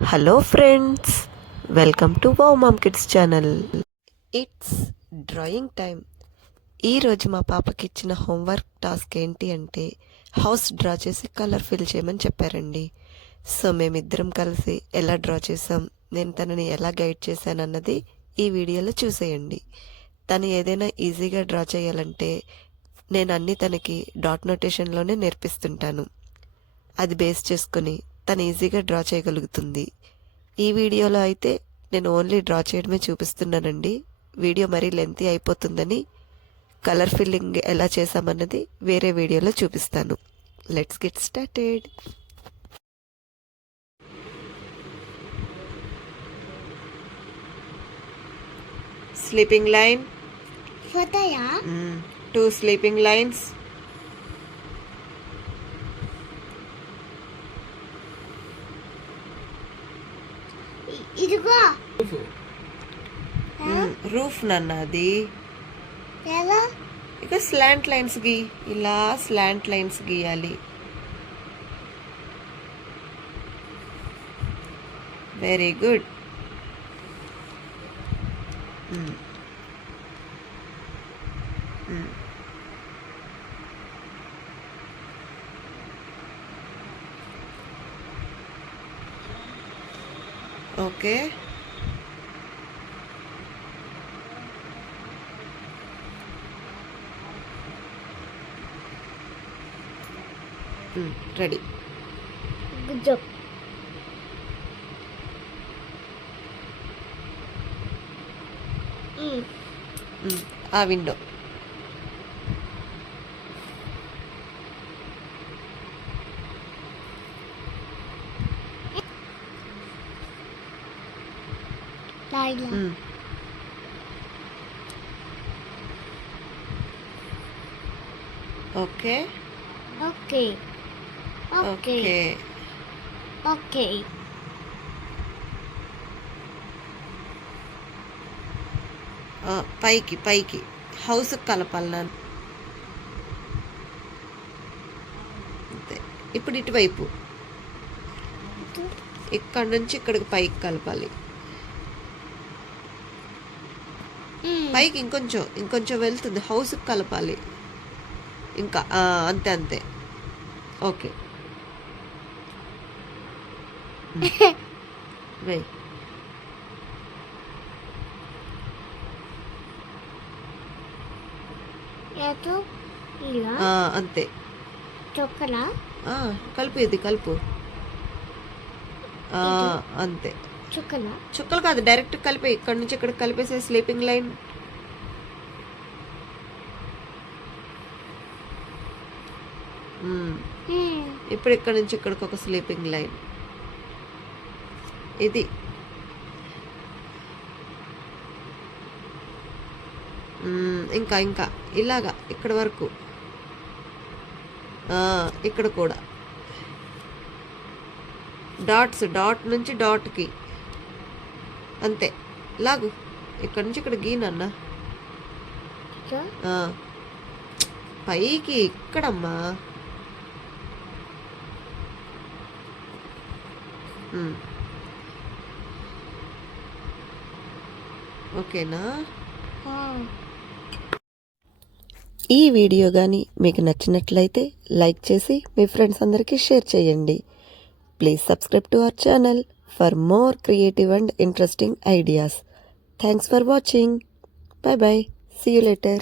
Hello friends, welcome to wow ma'am kids channel. It's drawing time. ఈరోజు మా పాపకి ఇచ్చిన హోంవర్క్ టాస్క్ ఏంటి అంటే హౌస్ డ్రా చేసి కలర్ ఫిల్ చేయమని చెప్పారండి. సో మేమిద్దరం కలిసి ఎలా డ్రా చేసాం, నేను తనని ఎలా గైడ్ చేశానన్నది ఈ వీడియోలో చూసేయండి. తను ఏదైనా ఈజీగా డ్రా చేయాలంటే నేను అన్నీ తనకి డాట్ నోటేషన్లోనే నేర్పిస్తుంటాను. అది బేస్ చేసుకుని తను ఈజీగా డ్రా చేయగలుగుతుంది. ఈ వీడియోలో అయితే నేను ఓన్లీ డ్రా చేయడమే చూపిస్తున్నానండి. వీడియో మరీ లెంతీ అయిపోతుందని కలర్ ఫిల్లింగ్ ఎలా చేసామన్నది వేరే వీడియోలో చూపిస్తాను. Let's get started. Sleeping line, 2 sleeping lines, ఇదిగో రూఫ్ నన్నది. ఎలా ఇక స్లాంట్ లైన్స్ గీ, ఇలా స్లాంట్ లైన్స్ గీయాలి. Very good. Okay, ready. Good job. ఆ విండో. లైలా okay okay okay okay. Okay పైకి పైకి హౌస్ కలపాలి. అంతే. ఇప్పుడు ఇటువైపు ఇక్కడ నుంచి ఇక్కడికి పైకి కలపాలి. పైకి ఇంకొంచెం వెళ్తుంది. హౌస్కి కలపాలి ఇంకా. అంతే అంతే. ఓకే, వెయ్. ఎటు ఇలా అంతే. చొక్కలా కలుపు, ఇది కలుపు. అంతే. చుక్కలా చుక్కలు కాదు, డైరెక్ట్ కలిపే. ఇక్కడ నుంచి ఇక్కడ కలిపేసే స్లీపింగ్ లైన్. ఇప్పుడు ఇక్కడ నుంచి ఇక్కడికి ఒక స్లీపింగ్ లైన్. ఇది ఇంకా ఇంకా ఇలాగా ఇక్కడ వరకు. ఇక్కడ కూడా డాట్స్, డాట్ నుంచి డాట్కి అంతే. లాగు. ఇక్కడ నుంచి ఇక్కడ గీనన్నా. పైకి ఇక్కడమ్మా. ఓకేనా? ఈ వీడియో కానీ మీకు నచ్చినట్లయితే లైక్ చేసి మీ ఫ్రెండ్స్ అందరికీ షేర్ చేయండి. Please subscribe to our channel for more creative and interesting ideas. Thanks for watching. Bye bye. See you later.